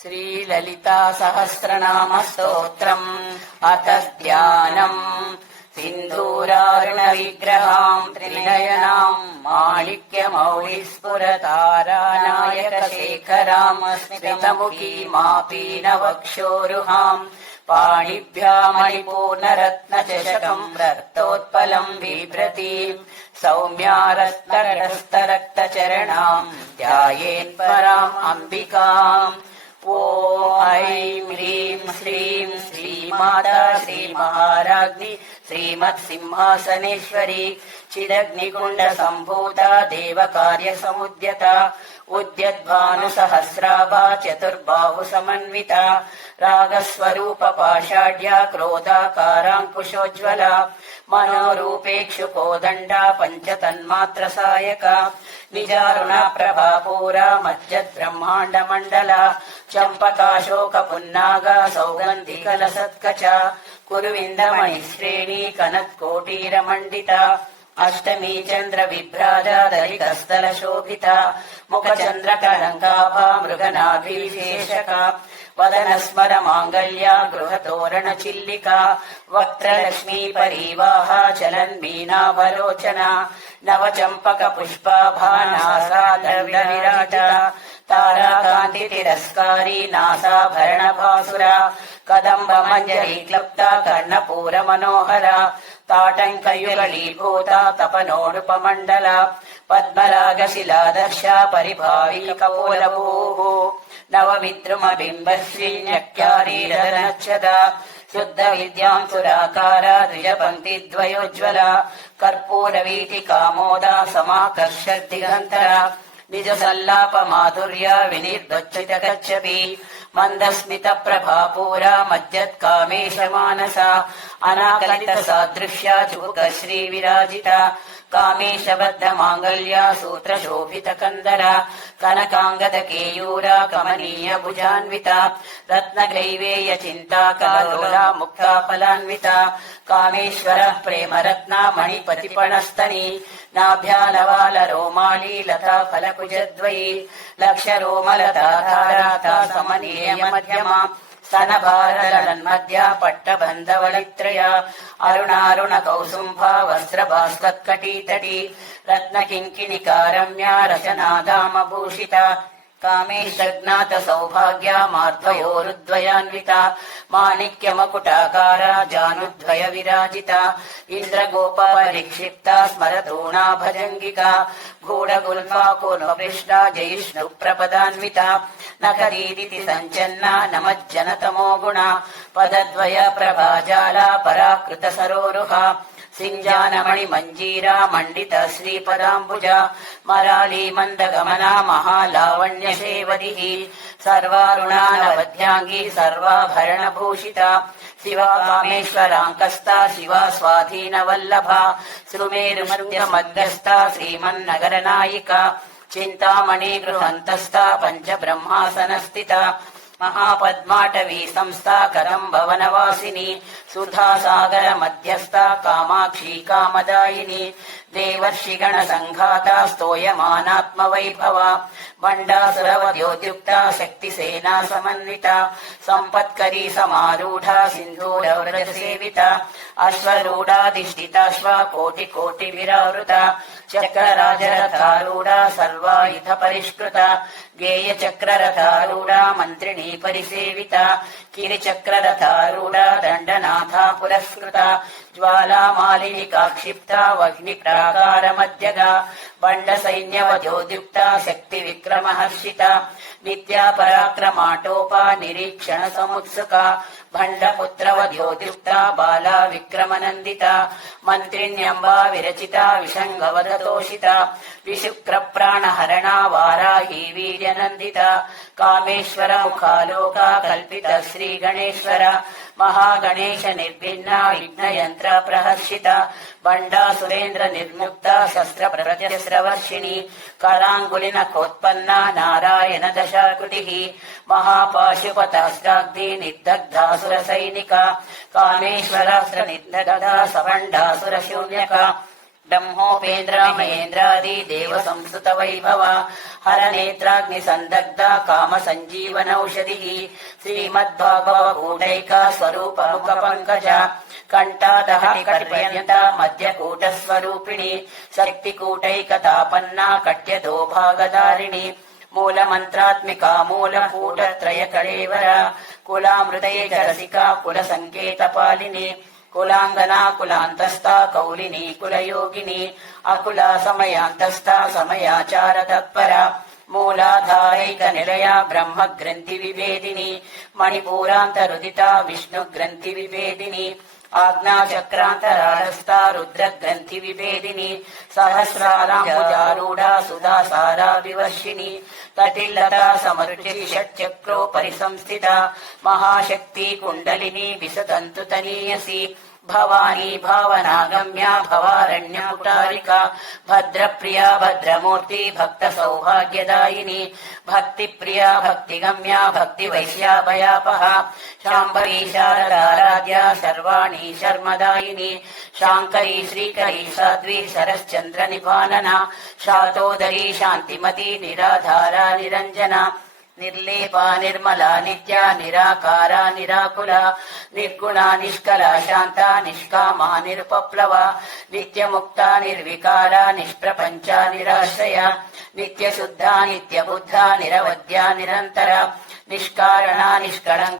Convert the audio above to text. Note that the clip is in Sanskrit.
श्रीललितासहस्रनामस्तोत्रम् अथ ध्यानम्। सिन्धूरारुणविग्रहाम् त्रिनयनाम् माणिक्यमौलिस्फुरतारानायकशेखराम् स्मितमुखीमापीनवक्षोरुहाम् पाणिभ्यामणिपूर्णरत्नचषकम् रक्तोत्पलम् बिभ्रतीम् सौम्यारस्तरक्तचरणाम् ध्यायेत्पराम् अम्बिकाम्। ॐ ऐं ह्रीं श्रीं श्रीमाता श्रीमहाराज्ञी श्रीमत्सिंहासनेश्वरी चिदग्निकुण्डसम्भूता देवकार्यसमुद्यता उद्यद्भानुसहस्राभा चतुर्बाहुसमन्विता रागस्वरूपपाषाढ्या क्रोधाकाराङ्कुशोज्ज्वला मनोरूपेक्षुकोदण्डा पञ्चतन्मात्रसायका निजारुणा प्रभापूरा मज्जद्ब्रह्माण्डमण्डला चम्पकाशोकपुन्नागा सौगन्धिकलसत्कचा कुरुविन्दमणिश्रेणी कनत्कोटीरमण्डिता अष्टमी चन्द्रविभ्राजा दलितस्थलशोभिता मुखचन्द्रकलङ्काभा मृगनाभिविशेषका वदनस्मर माङ्गल्या गृहतोरणचिल्लिका वक्त्रलक्ष्मी परीवाहा चलन्मीनाभलोचना नवचम्पकपुष्पाभा नासादविराजिता ताराकान्तितिरस्कारी नासाभरणभासुरा कदम्बमञ्जरीक्लप्ता कर्णपूरमनोहरा ताटङ्कयुगलीभूता तपनोडुपमण्डला पद्मरागशिलादर्शा परिभावी कपोलभूः नवविद्रुमबिम्बश्रीन्यक्यारीरनच्छदा शुद्धविद्यां सुराकारा द्विजपङ्क्तिद्वयोज्ज्वला कर्पूरवीटिकामोदा समाकर्षद्दिगन्तरा निजसल्लापमाधुर्या विनिर्दोच्चितगच्छति मन्दस्मितप्रभापूरा मज्जत्कामेशमानसा अनाकलितसादृश्या चूकश्रीविराजिता कामेशबद्धमाङ्गल्या सूत्रशोभितकन्दरा कनकाङ्गदकेयूरा कमनीयभुजान्विता रत्नकैवेयचिन्ता कलोला मुक्ताफलान्विता कामेश्वरः प्रेमरत्ना मणिपतिपणस्तनी नाभ्यालवालरोमाली लता फलकुजद्वयी लक्षरोमलता धाराता समनीयमध्यमा स्तनभारलन्मध्या पट्टबन्धवलित्रया अरुणारुणकौसुम्भा वस्त्रभास्कत्कटीतटी रत्नकिङ्किणिकारम्या रचनाधामभूषिता कामेशज्ञातसौभाग्या मार्द्वयोरुद्वयान्विता माणिक्यमकुटाकारा जानुद्वयविराजिता इन्द्रगोपपरिक्षिप्ता स्मरतूणा भजङ्गिका गूढगुल्फा कूर्मपृष्टा जयिष्णुप्रपदान्विता नखरीदिति सञ्चन्ना नमज्जनतमो गुणा पदद्वय प्रभाजाला पराकृतसरोरुहा सिञ्जानमणिमञ्जीरा मण्डित श्रीपदाम्बुजा मराली मन्दगमना महालावण्यशेवदिः सर्वारुणानवध्याङ्गी सर्वाभरणभूषिता शिवा कामेश्वराङ्कस्ता शिवा स्वाधीनवल्लभा सुमेरुमध्यमध्यस्था श्रीमन्नगरनायिका चिन्तामणि गृहन्तस्था पञ्चब्रह्मासनस्थिता महापद्माटवी संस्था कदम्बवनवासिनी सुधासागर मध्यस्था कामाक्षी कामदायिनी देवर्षिगणसङ्घाता स्तोयमानात्मवैभवा बण्डासुरवद्योद्युक्ता शक्तिसेना समन्विता सम्पत्करी समारूढा सिन्धूरव्रजसेविता अश्वरूढाधिष्ठिताश्वा कोटिकोटिविरावृता चक्रराजरथारूढा सर्वायुध परिष्कृता गेयचक्ररथारूढा मन्त्रिणी परिसेविता किरिचक्ररथारूढा दण्डनाथा पुरस्कृता ज्वालामालिनिका क्षिप्ता वह्निप्राकारमध्यगा बण्डसैन्यवधोद्युक्ता शक्तिविक्रमहर्षिता नित्या पराक्रमाटोपा निरीक्षणसमुत्सुका भण्डपुत्रवध्योद्युक्ता बाला विक्रमनन्दिता मन्त्रिण्यम्बा विरचिता विषङ्गवदतोषिता विशुक्रप्राणहरणा वाराही वीर्यनन्दिता कामेश्वर मुखालोका कल्पित श्रीगणेश्वर महागणेश निर्भिन्ना विघ्नयन्त्र प्रहर्षिता बण्डासुरेन्द्र निर्मुक्ता शस्त्रप्रत्यस्रवर्षिणी कराङ्गुलिनखोत्पन्ना नारायण दशाकृतिः महापाशुपतास्त्राग्धि निर्दग्धासुरसैनिका कामेश्वरास्त्र निर्दग्धा सवण्डासुरशून्यका ब्रह्मोपेन्द्र महेन्द्रादि देव संस्तुत वैभव हरनेत्राग्नि संदग्ध काम संजीवनौषधिः श्रीमद्भागवकूटैका स्वरूप मुख पंकज कंठादहति पर्यन्त मध्यकूट स्वरूपिणी शक्तिकूटैकतापन्ना कट्यदो भागधारिणी मूल मंत्रात्मिका मूलकूट त्रय कलेवर कुलामृतये रसिका कुल संकेत पालिनी कुलांगना कुलांतस्था कौलिनी कुलयोगिनी अकुला समयांतस्था समयाचार तत्परा मूलाधारैक निलया ब्रह्म ग्रंथि विभेदिनी मणिपूरांतरुदिता विष्णु ग्रंथि विभेदिनी आज्ञा चक्रांतरारस्था रुद्र ग्रंथि विभेदिनी सहस्राराम्बुजारूढ़ा सुधासारा विवर्षिणी तटिल्लता समरुचि षट्चक्रो परिसंस्थिता महाशक्ति कुंडलिनी विसतंतु तनीयसी भवानी भावनागम्या भवारण्यकुटारिका भद्रप्रिया भद्रमूर्ति भक्त सौभाग्यदायिनी भक्तिप्रिया भक्तिगम्या भक्तिवैश्याभयापहा शाम्भवी शारदाराध्या सर्वाणी शर्मदायिनी शाङ्करी श्रीकरी साध्वी शरश्चन्द्र निभानना शातोदरी शान्तिमती निराधारा निरञ्जना निर्लेपा निर्मला नित्या निराकारा निराकुला निर्गुणा निष्कला शांता निष्कामा निरुपप्लवा नित्यमुक्ता निर्विकारा निष्प्रपंचा निराश्रया नित्यशुद्धा नित्यबुद्धा निरवध्या निरन्तरा निष्कारणा निष्कलङ्का